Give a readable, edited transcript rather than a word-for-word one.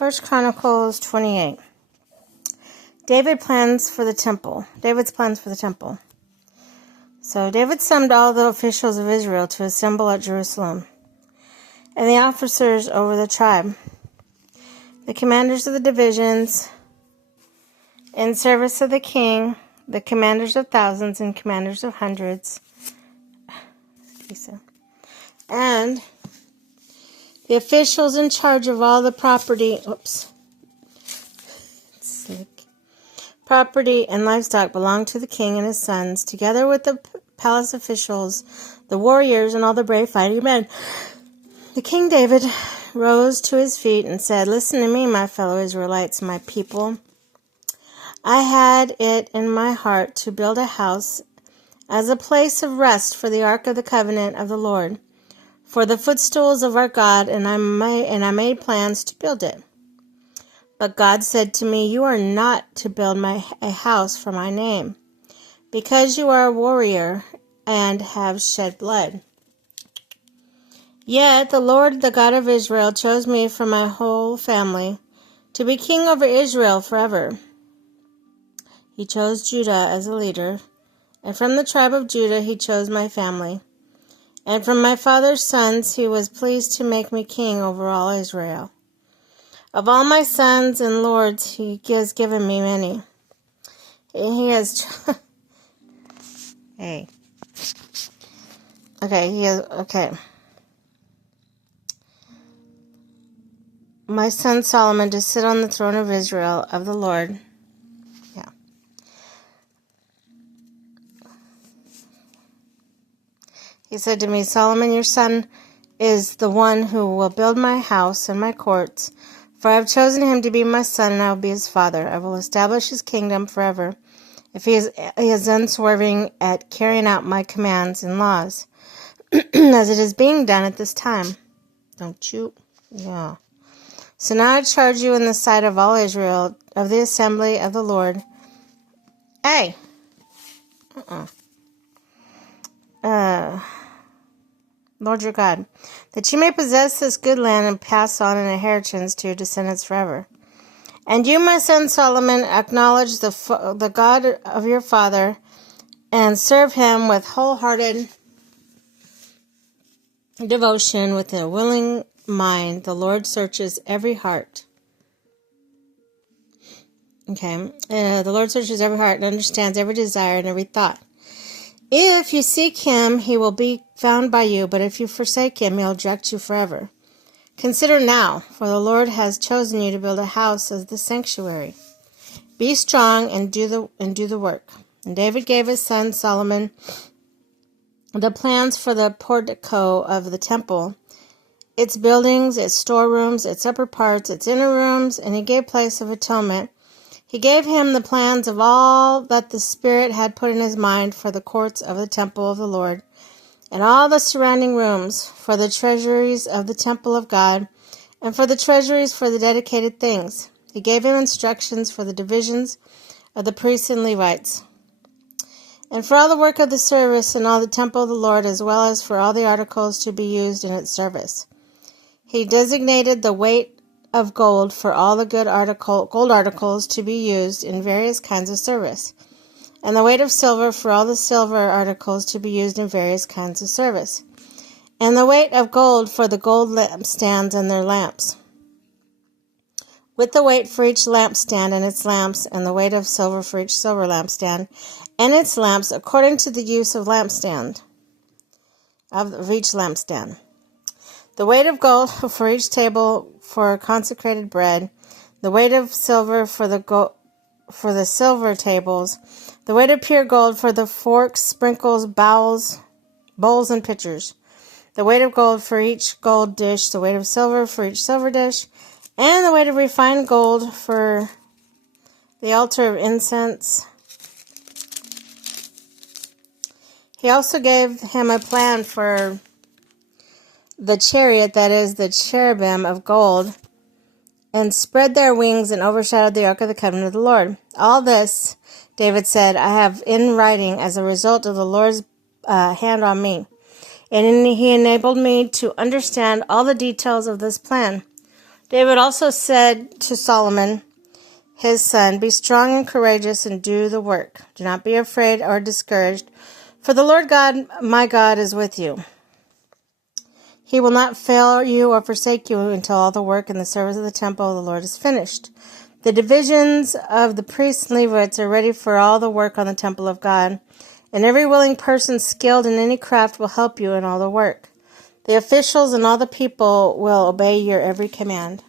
First Chronicles 28. David's plans for the temple. So David summoned all the officials of Israel to assemble at Jerusalem, and the officers over the tribe, the commanders of the divisions in service of the king, the commanders of thousands and commanders of hundreds, and the officials in charge of all the property and livestock belonged to the king and his sons, together with the palace officials, the warriors, and all the brave fighting men. The King David rose to his feet and said, "Listen to me, my fellow Israelites, my people. I had it in my heart to build a house as a place of rest for the ark of the covenant of the Lord, for the footstools of our God, and I made plans to build it. But God said to me, 'You are not to build a house for my name, because you are a warrior and have shed blood.' Yet the Lord, the God of Israel, chose me from my whole family to be king over Israel forever. He chose Judah as a leader, and from the tribe of Judah he chose my family. And from my father's sons he was pleased to make me king over all Israel. Of all my sons and lords he has given me many. He has my son Solomon to sit on the throne of Israel of the Lord. He said to me, 'Solomon, your son is the one who will build my house and my courts, for I have chosen him to be my son, and I will be his father. I will establish his kingdom forever, if he is unswerving at carrying out my commands and laws, as it is being done at this time.'" Don't you? Yeah. "So now I charge you in the sight of all Israel, of the assembly of the Lord." Lord your God, that you may possess this good land and pass on an inheritance to your descendants forever. And you, my son Solomon, acknowledge the God of your father and serve him with wholehearted devotion, with a willing mind. The Lord searches every heart. The Lord searches every heart and understands every desire and every thought. If you seek him, he will be found by you, but if you forsake him, he'll reject you forever. Consider now, for the Lord has chosen you to build a house as the sanctuary. Be strong and do the work." And David gave his son Solomon the plans for the portico of the temple, its buildings, its storerooms, its upper parts, its inner rooms, and he gave place of atonement. He gave him the plans of all that the Spirit had put in his mind for the courts of the temple of the Lord, and all the surrounding rooms, for the treasuries of the temple of God, and for the treasuries for the dedicated things. He gave him instructions for the divisions of the priests and Levites, and for all the work of the service in all the temple of the Lord, as well as for all the articles to be used in its service. He designated the weight of gold for all the gold articles to be used in various kinds of service, and the weight of silver for all the silver articles to be used in various kinds of service, and the weight of gold for the gold lampstands and their lamps, with the weight for each lampstand and its lamps, and the weight of silver for each silver lampstand and its lamps, according to the use of each lampstand. The weight of gold for each table for consecrated bread, the weight of silver for the silver tables, the weight of pure gold for the forks, sprinkles, bowls, and pitchers, the weight of gold for each gold dish, the weight of silver for each silver dish, and the weight of refined gold for the altar of incense. He also gave him a plan for the chariot, that is, the cherubim of gold, and spread their wings and overshadowed the ark of the covenant of the Lord. All this, David said, I have in writing as a result of the Lord's hand on me. And he enabled me to understand all the details of this plan. David also said to Solomon, his son, "Be strong and courageous and do the work. Do not be afraid or discouraged, for the Lord God, my God, is with you. He will not fail you or forsake you until all the work in the service of the temple of the Lord is finished. The divisions of the priests and Levites are ready for all the work on the temple of God, and every willing person skilled in any craft will help you in all the work. The officials and all the people will obey your every command."